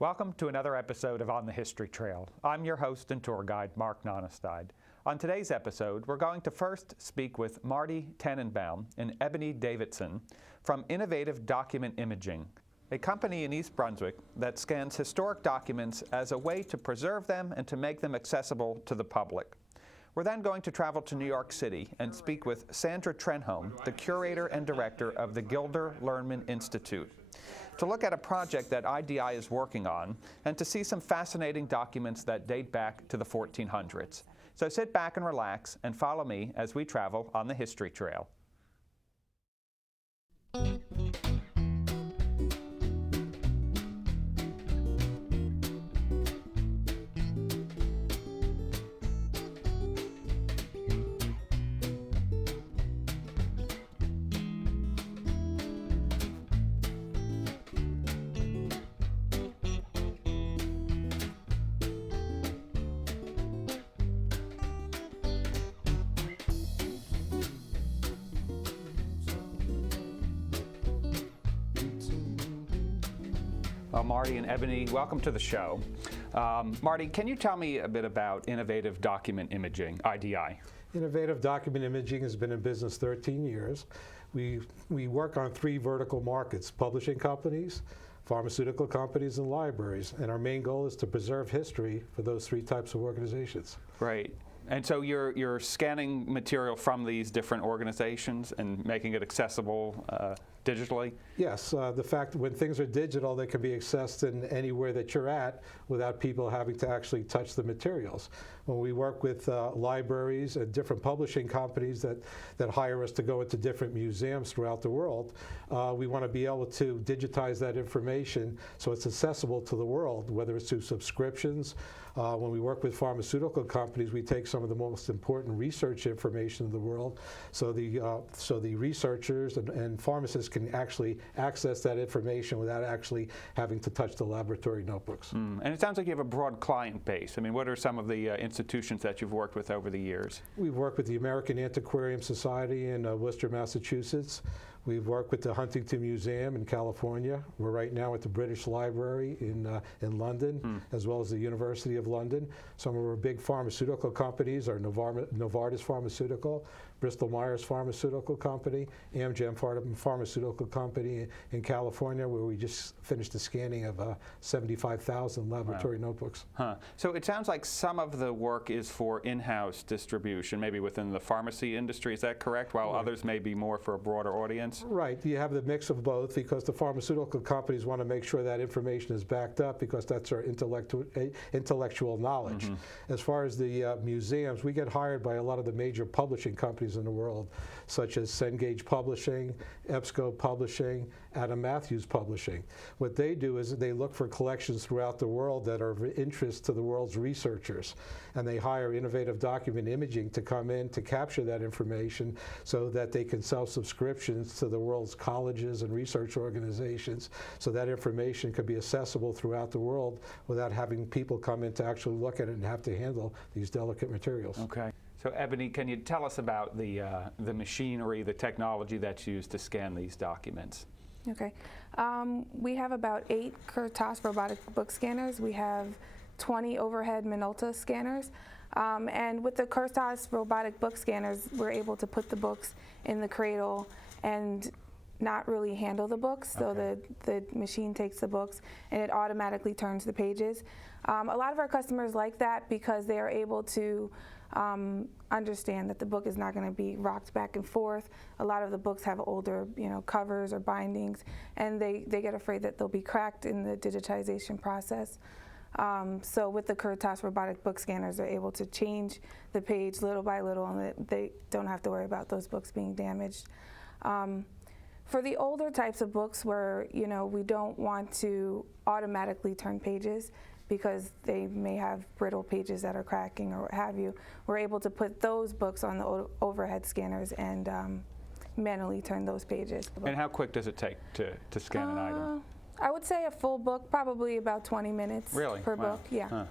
Welcome to another episode of On the History Trail. I'm your host and tour guide, Mark Nonestied. On today's episode, we're going to first speak with Marty Tannenbaum and Ebony Davidson from Innovative Document Imaging, a company in East Brunswick that scans historic documents as a way to preserve them and to make them accessible to the public. We're then going to travel to New York City and speak with Sandra Trenholm, the curator and director of the Gilder Lehrman Institute, to look at a project that IDI is working on and to see some fascinating documents that date back to the 1400s. So sit back and relax and follow me as we travel on the History Trail. Marty and Ebony, welcome to the show. Marty, can you tell me a bit about Innovative Document Imaging, IDI? Innovative Document Imaging has been in business 13 years. We work on three vertical markets: publishing companies, pharmaceutical companies, and libraries. And our main goal is to preserve history for those three types of organizations. Right. And so you're scanning material from these different organizations and making it accessible digitally? Yes. The fact that when things are digital, they can be accessed in anywhere that you're at without people having to actually touch the materials. When we work with libraries and different publishing companies that hire us to go into different museums throughout the world, we want to be able to digitize that information so it's accessible to the world, whether it's through subscriptions. When we work with pharmaceutical companies, we take some of the most important research information in the world, so the researchers and pharmacists can actually access that information without actually having to touch the laboratory notebooks. And it sounds like you have a broad client base. I mean, what are some of the institutions that you've worked with over the years? We've worked with the American Antiquarian Society in Worcester, Massachusetts. We've worked with the Huntington Museum in California. We're right now at the British Library in London, as well as the University of London. Some of our big pharmaceutical companies are Novartis Pharmaceutical, Bristol Myers Pharmaceutical Company, Amgen Pharmaceutical Company in California, where we just finished the scanning of 75,000 laboratory notebooks. So it sounds like some of the work is for in-house distribution, maybe within the pharmacy industry. Is that correct? While others may be more for a broader audience? Right. You have the mix of both, because the pharmaceutical companies want to make sure that information is backed up, because that's our intellectual knowledge. As far as the museums, we get hired by a lot of the major publishing companies in the world, such as Cengage Publishing, EBSCO Publishing, Adam Matthews Publishing. What they do is they look for collections throughout the world that are of interest to the world's researchers, and they hire Innovative Document Imaging to come in to capture that information so that they can sell subscriptions to the world's colleges and research organizations, so that information can be accessible throughout the world without having people come in to actually look at it and have to handle these delicate materials. Okay. So Ebony, can you tell us about the machinery, the technology that's used to scan these documents? Okay. We have about 8 Curtas robotic book scanners. We have 20 overhead Minolta scanners. And with the Curtas robotic book scanners, we're able to put the books in the cradle and not really handle the books. So the machine takes the books and it automatically turns the pages. A lot of our customers like that because they are able to understand that the book is not going to be rocked back and forth. A lot of the books have older, covers or bindings, and they get afraid that they'll be cracked in the digitization process. So with the Curtas robotic book scanners, they're able to change the page little by little, and they don't have to worry about those books being damaged. For the older types of books where we don't want to automatically turn pages, because they may have brittle pages that are cracking or what have you, we're able to put those books on the overhead scanners and manually turn those pages. And how quick does it take to scan an item? I would say a full book, probably about 20 minutes really? per book. Yeah.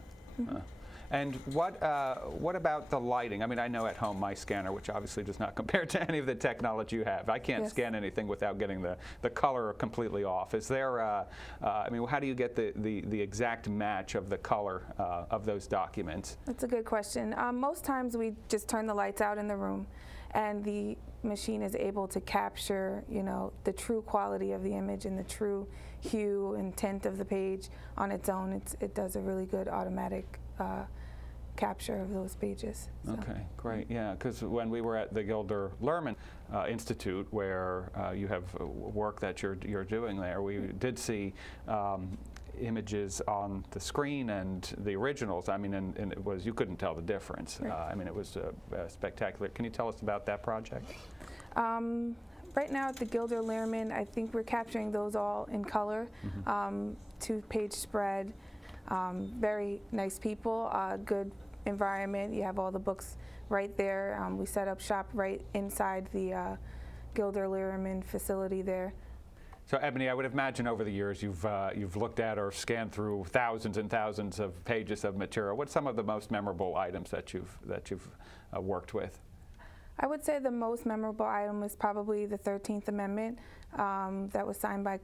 And what about the lighting? I mean, I know at home my scanner, which obviously does not compare to any of the technology you have. I can't scan anything without getting the color completely off. Is there, I mean, how do you get the exact match of the color of those documents? That's a good question. Most times we just turn the lights out in the room, and the machine is able to capture, you know, the true quality of the image and the true hue and tint of the page on its own. It does a really good automatic capture of those pages. So. Okay, great. Yeah, because when we were at the Gilder Lehrman Institute, where you have work that you're doing there, we did see images on the screen and the originals. I mean, and it was, you couldn't tell the difference. Right. I mean, it was spectacular. Can you tell us about that project? Right now at the Gilder Lehrman, I think we're capturing those all in color, 2-page spread, very nice people, good environment. You have all the books right there. We set up shop right inside the Gilder Lehrman facility there. So, Ebony, I would imagine over the years you've looked at or scanned through thousands and thousands of pages of material. What's some of the most memorable items that you've worked with? I would say the most memorable item is probably the 13th Amendment that was signed by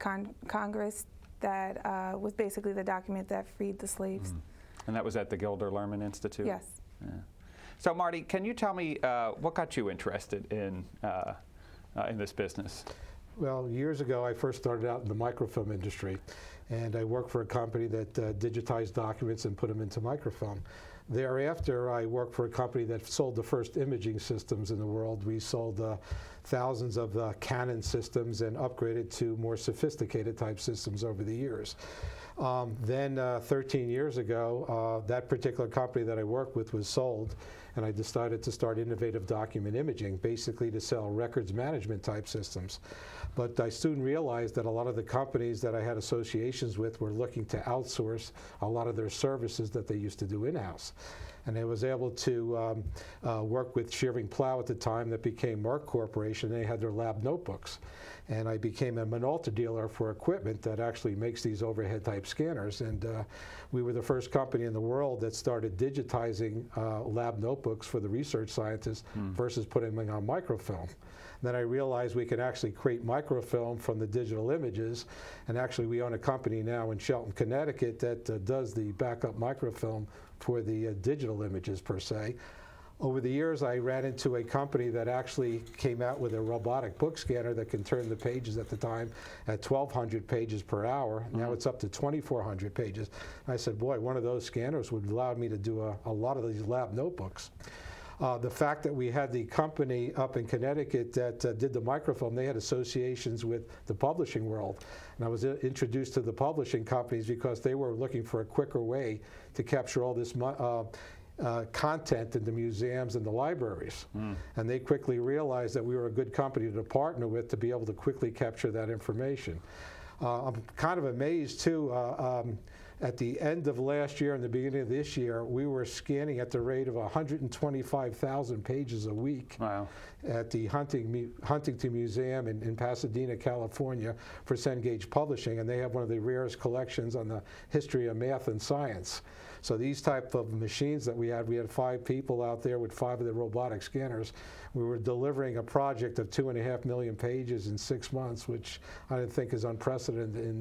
Congress. That was basically the document that freed the slaves. And that was at the Gilder Lehrman Institute? Yes. Yeah. So, Marty, can you tell me what got you interested in this business? Well, years ago, I first started out in the microfilm industry, and I worked for a company that digitized documents and put them into microfilm. Thereafter, I worked for a company that sold the first imaging systems in the world. We sold thousands of Canon systems and upgraded to more sophisticated type systems over the years. Then 13 years ago, that particular company that I worked with was sold, and I decided to start Innovative Document Imaging, basically to sell records management type systems. But I soon realized that a lot of the companies that I had associations with were looking to outsource a lot of their services that they used to do in-house. And I was able to work with Shearing Plow at the time that became Merck Corporation. They had their lab notebooks. And I became a Minolta dealer for equipment that actually makes these overhead type scanners. And we were the first company in the world that started digitizing lab notebooks for the research scientists versus putting them on microfilm. Then I realized we could actually create microfilm from the digital images, and actually we own a company now in Shelton, Connecticut that does the backup microfilm for the digital images per se. Over the years, I ran into a company that actually came out with a robotic book scanner that can turn the pages at the time at 1,200 pages per hour. Now it's up to 2,400 pages. I said, boy, one of those scanners would allow me to do a lot of these lab notebooks. The fact that we had the company up in Connecticut that did the microfilm, they had associations with the publishing world. And I was introduced to the publishing companies because they were looking for a quicker way to capture all this content in the museums and the libraries. And they quickly realized that we were a good company to partner with to be able to quickly capture that information. I'm kind of amazed too, at the end of last year and the beginning of this year, we were scanning at the rate of 125,000 pages a week. Wow. At the Huntington Museum in Pasadena, California for Cengage Publishing, and they have one of the rarest collections on the history of math and science. So these type of machines that we had 5 people out there with 5 of the robotic scanners. We were delivering a project of 2.5 million pages in 6 months, which I think is unprecedented in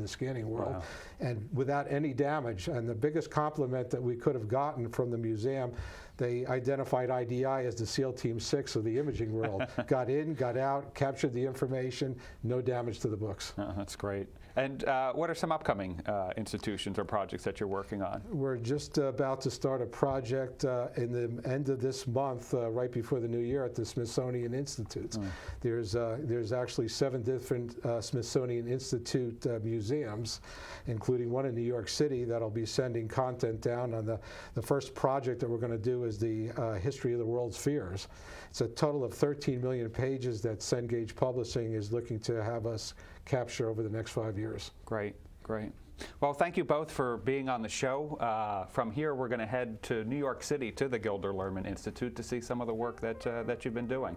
the scanning world. Wow. And without any damage. And the biggest compliment that we could have gotten from the museum, they identified IDI as the SEAL Team 6 of the imaging world. Got in, got out, captured the information, no damage to the books. That's great. And what are some upcoming institutions or projects that you're working on? We're just about to start a project in the end of this month, right before the new year, at the Smithsonian Institute. There's actually 7 different Smithsonian Institute museums, including one in New York City that'll be sending content down on the first project that we're going to do is the history of the world's fears. It's a total of 13 million pages that Cengage Publishing is looking to have us capture over the next 5 years. Great, great. Well, thank you both for being on the show. From here, we're going to head to New York City to the Gilder Lehrman Institute to see some of the work that you've been doing.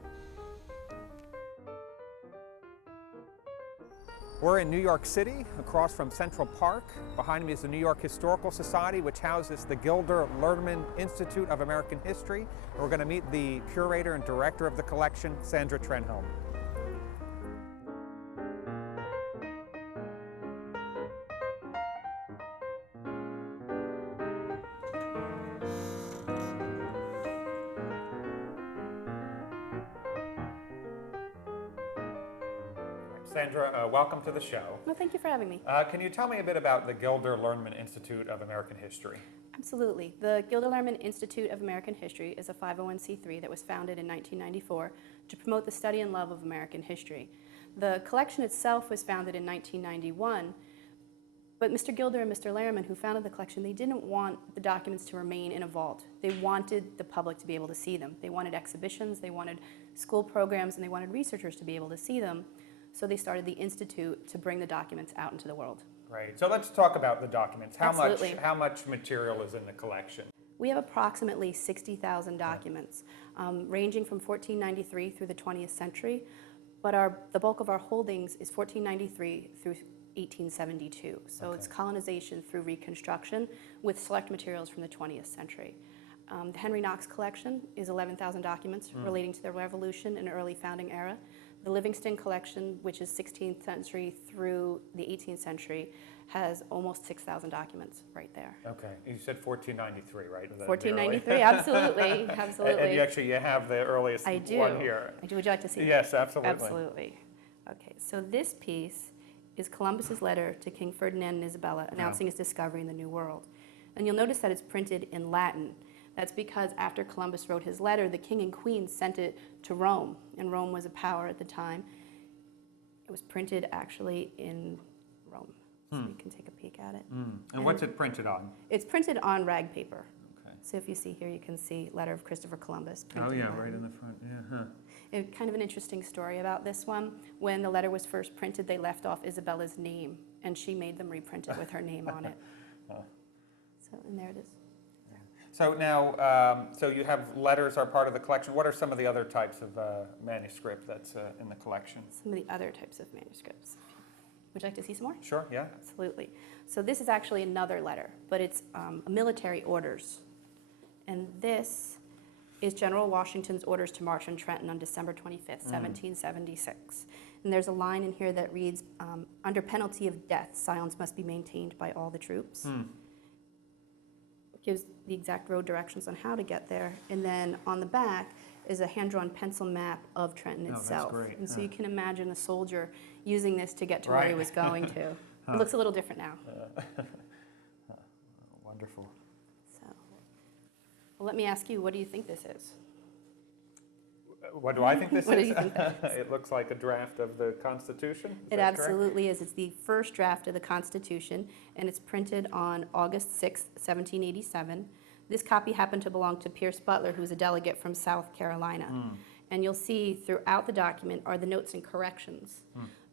We're in New York City, across from Central Park. Behind me is the New York Historical Society, which houses the Gilder Lehrman Institute of American History. We're going to meet the curator and director of the collection, Sandra Trenholm. Sandra, welcome to the show. Well, thank you for having me. Can you tell me a bit about the Gilder Lehrman Institute of American History? Absolutely. The Gilder Lehrman Institute of American History is a 501c3 that was founded in 1994 to promote the study and love of American history. The collection itself was founded in 1991, but Mr. Gilder and Mr. Lehrman, who founded the collection, they didn't want the documents to remain in a vault. They wanted the public to be able to see them. They wanted exhibitions, they wanted school programs, and they wanted researchers to be able to see them. So they started the Institute to bring the documents out into the world. Right. So let's talk about the documents. How much material is in the collection? We have approximately 60,000 documents, ranging from 1493 through the 20th century, but the bulk of our holdings is 1493 through 1872. So it's colonization through Reconstruction with select materials from the 20th century. The Henry Knox collection is 11,000 documents relating to the Revolution and early founding era. The Livingston collection, which is 16th century through the 18th century, has almost 6,000 documents right there. Okay, you said 1493, right? 1493, absolutely, absolutely. And you have the earliest one here. I do. Would you like to see it? Yes, absolutely. Absolutely. Okay, so this piece is Columbus's letter to King Ferdinand and Isabella announcing his discovery in the New World. And you'll notice that it's printed in Latin. That's because after Columbus wrote his letter, the king and queen sent it to Rome, and Rome was a power at the time. It was printed actually in Rome, so you can take a peek at it. And what's it printed on? It's printed on rag paper. Okay. So if you see here, you can see letter of Christopher Columbus printed. Oh yeah, on. right in the front. Yeah. Huh. Kind of an interesting story about this one. When the letter was first printed, they left off Isabella's name, and she made them reprint it with her name on it. So, and there it is. So now, so you have letters are part of the collection. What are some of the other types of manuscript that's in the collection? Some of the other types of manuscripts. Would you like to see some more? Sure, yeah. Absolutely. So this is actually another letter, but it's military orders. And this is General Washington's orders to march on Trenton on December 25th, 1776. And there's a line in here that reads, under penalty of death, silence must be maintained by all the troops. Gives the exact road directions on how to get there. And then on the back is a hand-drawn pencil map of Trenton itself. That's great. And so you can imagine a soldier using this to get to where he was going to. It looks a little different now. Wonderful. So, well, let me ask you, what do you think this is? What do I think this is? What do you think that is? It looks like a draft of the Constitution. It absolutely is. It's the first draft of the Constitution, and it's printed on August 6th, 1787. This copy happened to belong to Pierce Butler, who was a delegate from South Carolina. And you'll see throughout the document are the notes and corrections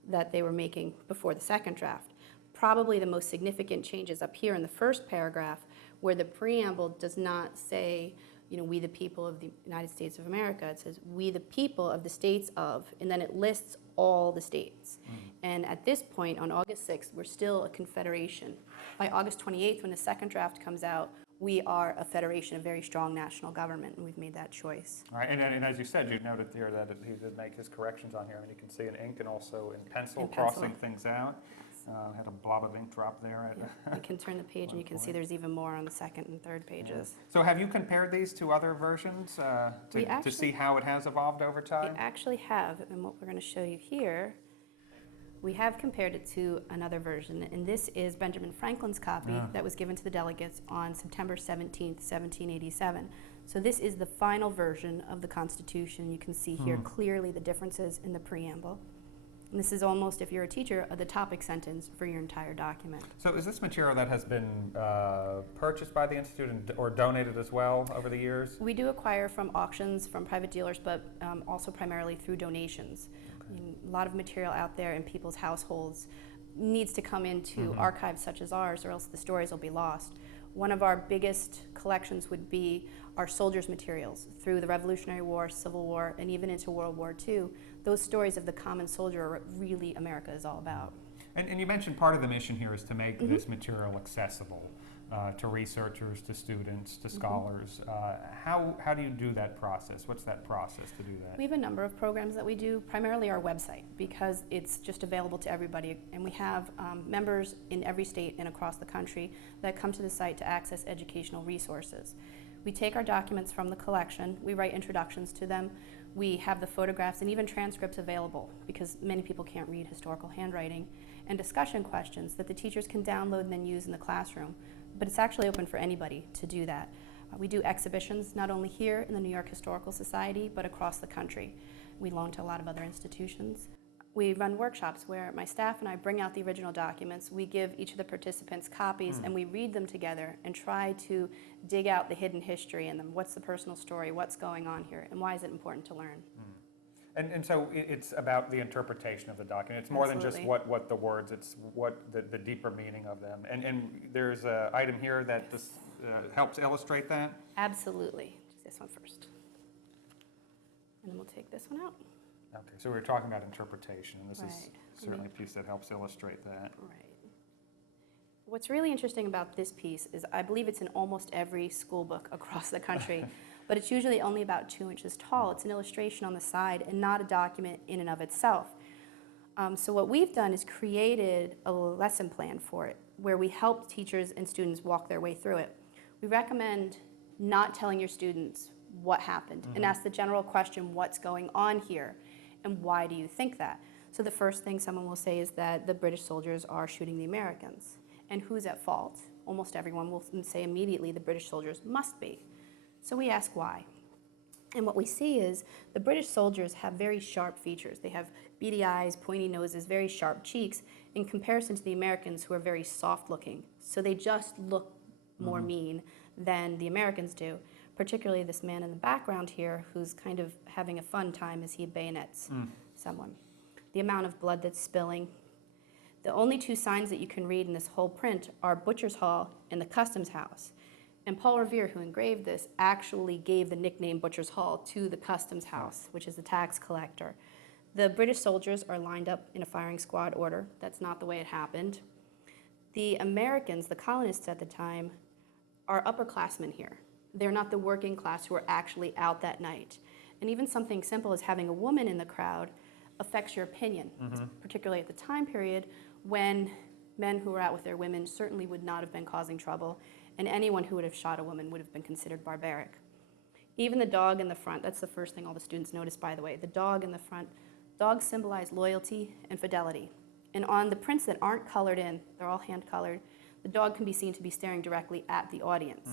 that they were making before the second draft. Probably the most significant changes up here in the first paragraph, where the preamble does not say, you know, we the people of the United States of America. It says, we the people of the states of, and then it lists all the states. And at this point, on August 6th, we're still a confederation. By August 28th, when the second draft comes out, we are a federation, a very strong national government, and we've made that choice. All right, and as you said, you noted here that he did make his corrections on here. I mean, you can see in ink and also in pencil, crossing things out. Had a blob of ink drop there. You can turn the page and you can see there's even more on the second and third pages. So have you compared these to other versions to see how it has evolved over time? We actually have, and what we're going to show you here, we have compared it to another version, and this is Benjamin Franklin's copy that was given to the delegates on September 17th, 1787. So this is the final version of the Constitution. You can see here clearly the differences in the preamble. And this is almost, if you're a teacher, the topic sentence for your entire document. So is this material that has been purchased by the Institute or donated as well over the years? We do acquire from auctions, from private dealers, but also primarily through donations. I mean, a lot of material out there in people's households needs to come into archives such as ours, or else the stories will be lost. One of our biggest collections would be our soldiers' materials through the Revolutionary War, Civil War, and even into World War II. Those stories of the common soldier are what really America is all about. And you mentioned part of the mission here is to make this material accessible to researchers, to students, to scholars. How do you do that process? What's that process to do that? We have a number of programs that we do, primarily our website, because it's just available to everybody. And we have members in every state and across the country that come to the site to access educational resources. We take our documents from the collection, we write introductions to them, we have the photographs and even transcripts available, because many people can't read historical handwriting, and discussion questions that the teachers can download and then use in the classroom. But it's actually open for anybody to do that. We do exhibitions not only here in the New York Historical Society, but across the country. We loan to a lot of other institutions. We run workshops where my staff and I bring out the original documents. We give each of the participants copies and we read them together and try to dig out the hidden history in them. What's the personal story? What's going on here? And why is it important to learn? And so it's about the interpretation of the document. It's more than just what the words, it's what the deeper meaning of them. And there's an item here that just helps illustrate that? Absolutely. This one first. And then we'll take this one out. Okay, so we were talking about interpretation, and this is Right. certainly a piece that helps illustrate that. Right. What's really interesting about this piece is I believe it's in almost every school book across the country, but it's usually only about 2 inches tall. It's an illustration on the side and not a document in and of itself. So what we've done is created a lesson plan for it, where we help teachers and students walk their way through it. We recommend not telling your students what happened and ask the general question, what's going on here, and why do you think that? So the first thing someone will say is that the British soldiers are shooting the Americans. And who's at fault? Almost everyone will say immediately the British soldiers must be. So we ask why. And what we see is the British soldiers have very sharp features. They have beady eyes, pointy noses, very sharp cheeks, in comparison to the Americans, who are very soft looking. So they just look more mean than the Americans do, particularly this man in the background here who's kind of having a fun time as he bayonets someone. The amount of blood that's spilling. The only 2 signs that you can read in this whole print are Butcher's Hall and the Customs House. And Paul Revere, who engraved this, actually gave the nickname Butcher's Hall to the Customs House, which is the tax collector. The British soldiers are lined up in a firing squad order. That's not the way it happened. The Americans, the colonists at the time, are upperclassmen here. They're not the working class who are actually out that night. And even something simple as having a woman in the crowd affects your opinion, particularly at the time period when men who were out with their women certainly would not have been causing trouble, and anyone who would have shot a woman would have been considered barbaric. Even the dog in the front, that's the first thing all the students notice, by the way. The dog in the front, dogs symbolize loyalty and fidelity. And on the prints that aren't colored in, they're all hand-colored, the dog can be seen to be staring directly at the audience.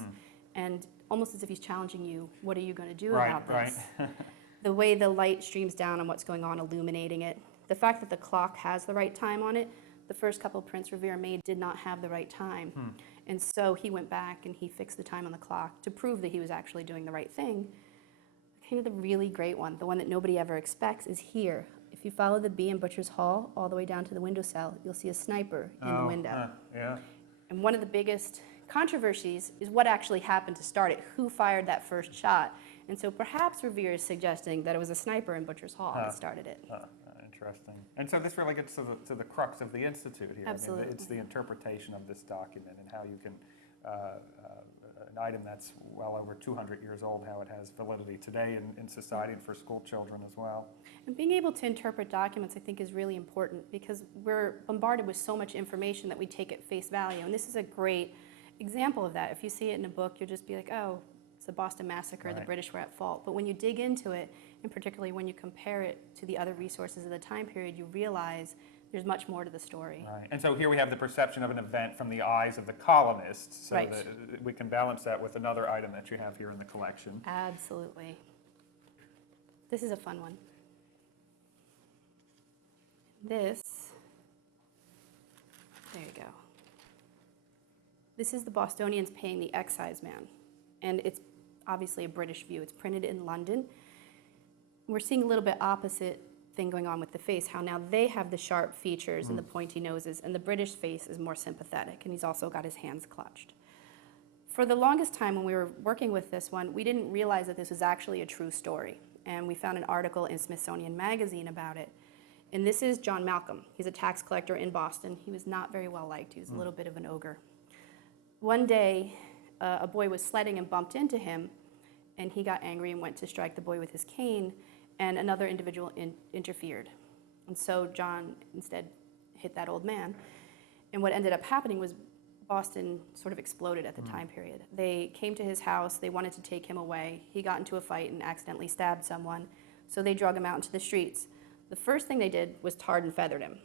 And almost as if he's challenging you, what are you going to do about this? Right. The way the light streams down on what's going on, illuminating it. The fact that the clock has the right time on it, the first couple prints Revere made did not have the right time. And so he went back and he fixed the time on the clock to prove that he was actually doing the right thing. Kind of the really great one, the one that nobody ever expects, is here. If you follow the B in Butcher's Hall all the way down to the windowsill, you'll see a sniper in the window. Yeah. And one of the biggest controversies is what actually happened to start it, who fired that first shot. And so perhaps Revere is suggesting that it was a sniper in Butcher's Hall that started it. Interesting. And so this really gets to the crux of the Institute here. Absolutely. I mean, it's the interpretation of this document and how you can, an item that's well over 200 years old, how it has validity today in society and for school children as well. And being able to interpret documents, I think, is really important because we're bombarded with so much information that we take at face value. And this is a great example of that. If you see it in a book, you'll just be like, oh, it's the Boston Massacre, the British were at fault. But when you dig into it, and particularly when you compare it to the other resources of the time period, you realize there's much more to the story. Right. And so here we have the perception of an event from the eyes of the colonists, so that we can balance that with another item that you have here in the collection. Absolutely. This is a fun one. This, there you go. This is the Bostonians paying the excise man. And it's obviously a British view. It's printed in London. We're seeing a little bit opposite thing going on with the face, how now they have the sharp features and the pointy noses, and the British face is more sympathetic, and he's also got his hands clutched. For the longest time when we were working with this one, we didn't realize that this was actually a true story. And we found an article in Smithsonian Magazine about it. And this is John Malcolm. He's a tax collector in Boston. He was not very well liked. He was a little bit of an ogre. One day, a boy was sledding and bumped into him, and he got angry and went to strike the boy with his cane, and another individual interfered. And so John instead hit that old man. And what ended up happening was Boston sort of exploded at the time period. They came to his house, they wanted to take him away. He got into a fight and accidentally stabbed someone, so they drug him out into the streets. The first thing they did was tarred and feathered him.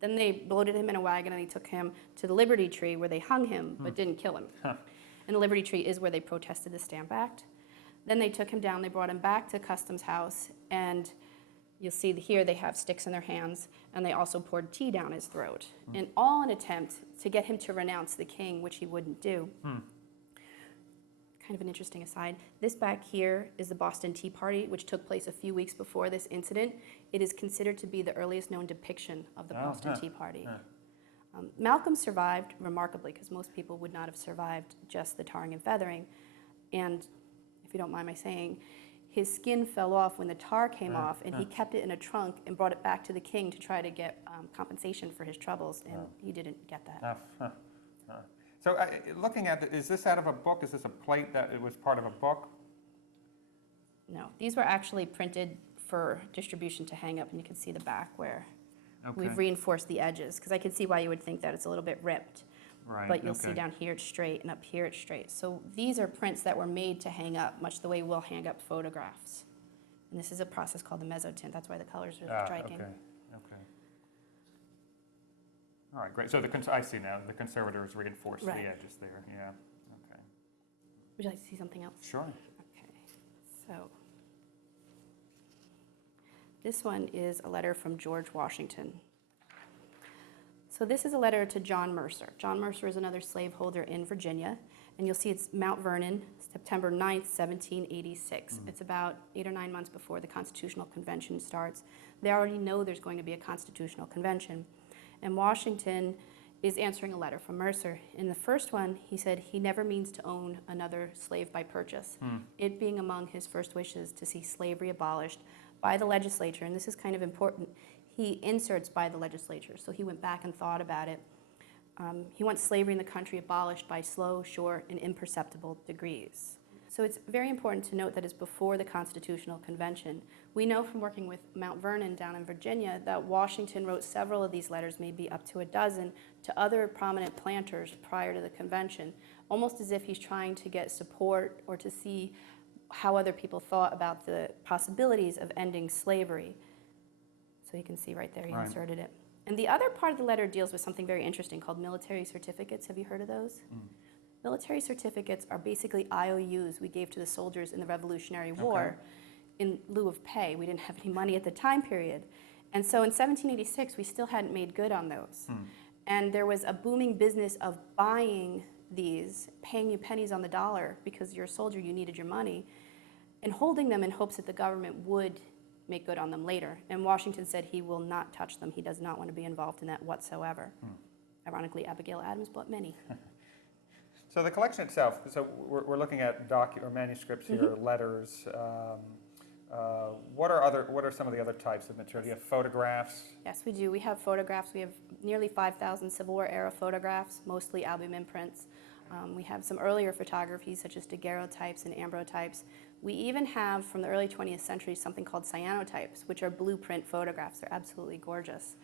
Then they loaded him in a wagon and they took him to the Liberty Tree where they hung him but didn't kill him. And the Liberty Tree is where they protested the Stamp Act. Then they took him down, they brought him back to Customs House, and you'll see here they have sticks in their hands, and they also poured tea down his throat. And all an attempt to get him to renounce the king, which he wouldn't do. Kind of an interesting aside. This back here is the Boston Tea Party, which took place a few weeks before this incident. It is considered to be the earliest known depiction of the Boston Tea Party. Malcolm survived remarkably, because most people would not have survived just the tarring and feathering. And if you don't mind my saying, his skin fell off when the tar came off, and he kept it in a trunk and brought it back to the king to try to get compensation for his troubles, and he didn't get that. So looking at it, is this out of a book? Is this a plate that it was part of a book? No, these were actually printed for distribution to hang up, and you can see the back where we've reinforced the edges, because I can see why you would think that it's a little bit ripped. Right. But you'll see down here it's straight, and up here it's straight. So these are prints that were made to hang up, much the way we'll hang up photographs. And this is a process called the mezzotint. That's why the colors are striking. Okay. All right, great. So I see now the conservators reinforced the edges there. Yeah. Okay. Would you like to see something else? Sure. Okay. So this one is a letter from George Washington. So this is a letter to John Mercer. John Mercer is another slaveholder in Virginia, and you'll see it's Mount Vernon, September 9th, 1786. It's about 8 or 9 months before the Constitutional Convention starts. They already know there's going to be a Constitutional Convention. And Washington is answering a letter from Mercer. In the first one, he said he never means to own another slave by purchase, it being among his first wishes to see slavery abolished by the legislature. And this is kind of important. He inserts by the legislature, so he went back and thought about it. He wants slavery in the country abolished by slow, sure, and imperceptible degrees. So it's very important to note that it's before the Constitutional Convention. We know from working with Mount Vernon down in Virginia that Washington wrote several of these letters, maybe up to a dozen, to other prominent planters prior to the convention, almost as if he's trying to get support or to see how other people thought about the possibilities of ending slavery. So you can see right there, he inserted it. And the other part of the letter deals with something very interesting called military certificates. Have you heard of those? Military certificates are basically IOUs we gave to the soldiers in the Revolutionary War in lieu of pay. We didn't have any money at the time period. And so in 1786, we still hadn't made good on those. And there was a booming business of buying these, paying you pennies on the dollar because you're a soldier, you needed your money, and holding them in hopes that the government would make good on them later. And Washington said he will not touch them. He does not want to be involved in that whatsoever. Ironically, Abigail Adams bought many. So the collection itself, so we're looking at manuscripts here, letters. What are some of the other types of material? Do you have photographs? Yes, we do. We have photographs. We have nearly 5,000 Civil War era photographs, mostly albumin prints. We have some earlier photographies such as daguerreotypes and ambrotypes. We even have, from the early 20th century, something called cyanotypes, which are blueprint photographs. They're absolutely gorgeous.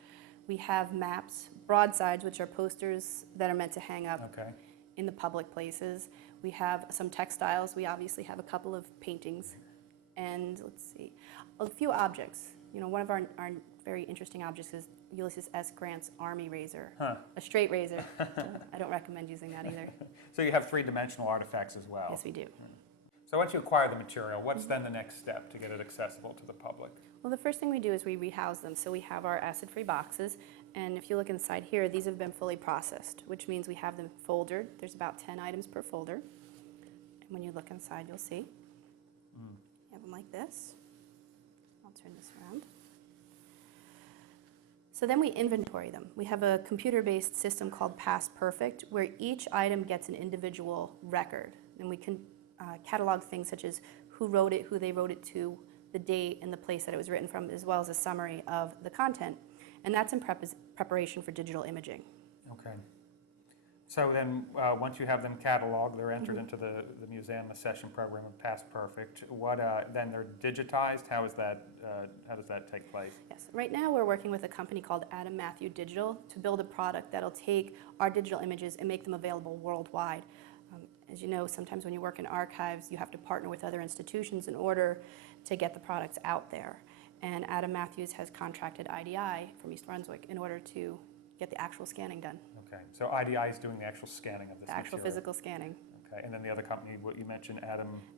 We have maps, broadsides, which are posters that are meant to hang up in the public places. We have some textiles. We obviously have a couple of paintings. And let's see, a few objects. You know, one of our very interesting objects is Ulysses S. Grant's army razor, a straight razor. I don't recommend using that either. So you have three-dimensional artifacts as well? Yes, we do. So once you acquire the material, what's then the next step to get it accessible to the public? Well, the first thing we do is we rehouse them. So we have our acid-free boxes, and if you look inside here, these have been fully processed, which means we have them foldered. There's about 10 items per folder. And when you look inside, you'll see. You have them like this. I'll turn this around. So then we inventory them. We have a computer-based system called Past Perfect, where each item gets an individual record. And we can catalog things such as who wrote it, who they wrote it to, the date and the place that it was written from, as well as a summary of the content. And that's in preparation for digital imaging. Okay. So then, once you have them cataloged, they're entered into the museum accession program of Past Perfect. What then they're digitized? How does that take place? Yes. Right now we're working with a company called Adam Matthew Digital to build a product that'll take our digital images and make them available worldwide. As you know, sometimes when you work in archives, you have to partner with other institutions in order to get the products out there. And Adam Matthews has contracted IDI from East Brunswick in order to get the actual scanning done. Okay, so IDI is doing the actual scanning of this The actual material. physical scanning. Okay, and then the other company, what you mentioned,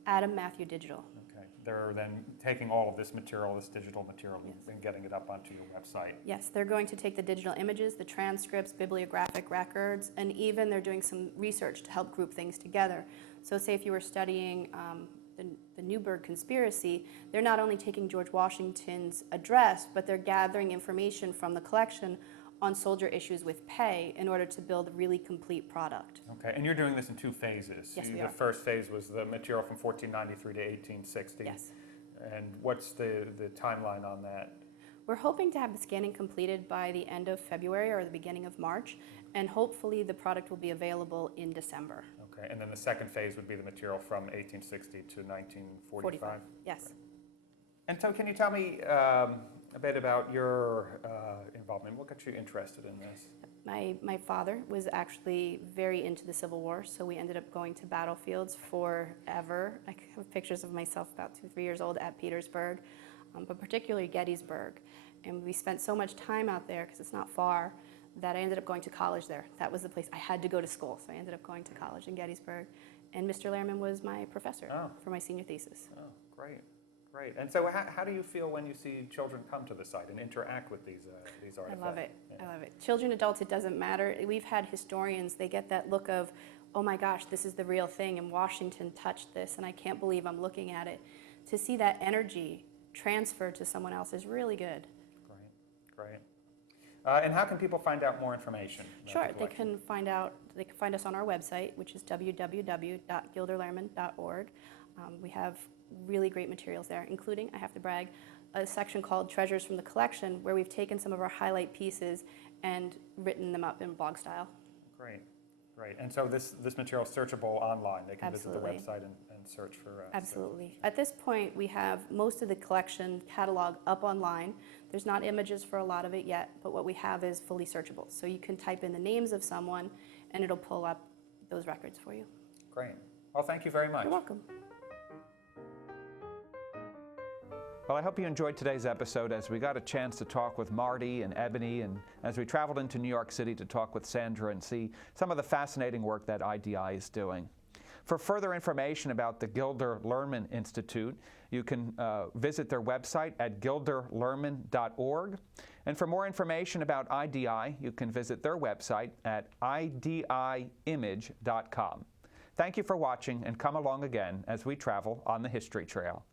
Adam Matthew Digital. Okay, they're then taking all of this material, this digital material, Yes. and getting it up onto your website. Yes, they're going to take the digital images, the transcripts, bibliographic records, and even they're doing some research to help group things together. So say if you were studying the Newburgh conspiracy, they're not only taking George Washington's address, but they're gathering information from the collection on soldier issues with pay in order to build a really complete product. Okay, and you're doing this in two phases. Yes, we The are. first phase was the material from 1493 to 1860. Yes. And what's the timeline on that? We're hoping to have the scanning completed by the end of February or the beginning of March, and hopefully the product will be available in December. Okay, and then the second phase would be the material from 1860 to 1945? Yes. And so can you tell me a bit about your involvement? What got you interested in this? My father was actually very into the Civil War, so we ended up going to battlefields forever. I have pictures of myself about 2-3 years old at Petersburg, but particularly Gettysburg. And we spent so much time out there, because it's not far, that I ended up going to college there. That was the place I had to go to school, so I ended up going to college in Gettysburg. And Mr. Lehrman was my professor for my senior thesis. Oh, great, great. And so how do you feel when you see children come to the site and interact with these artifacts? I love it. Yeah. I love it. Children, adults, it doesn't matter. We've had historians, they get that look of, oh my gosh, this is the real thing, and Washington touched this, and I can't believe I'm looking at it. To see that energy transferred to someone else is really good. Great, great. And how can people find out more information? about Sure, the they collection? can find us on our website, which is www.gilderlehrman.org. We have really great materials there, including, I have to brag, a section called Treasures from the Collection, where we've taken some of our highlight pieces and written them up in blog style. Great, great. And so this material is searchable online. They can Absolutely. visit the website and search for. Absolutely. At this point, we have most of the collection catalog up online. There's not images for a lot of it yet, but what we have is fully searchable. So you can type in the names of someone, and it'll pull up those records for you. Great. Well, thank you very much. You're welcome. Well, I hope you enjoyed today's episode as we got a chance to talk with Marty and Ebony, and as we traveled into New York City to talk with Sandra and see some of the fascinating work that IDI is doing. For further information about the Gilder Lehrman Institute, you can visit their website at gilderlehrman.org. And for more information about IDI, you can visit their website at idiimage.com. Thank you for watching, and come along again as we travel on the History Trail.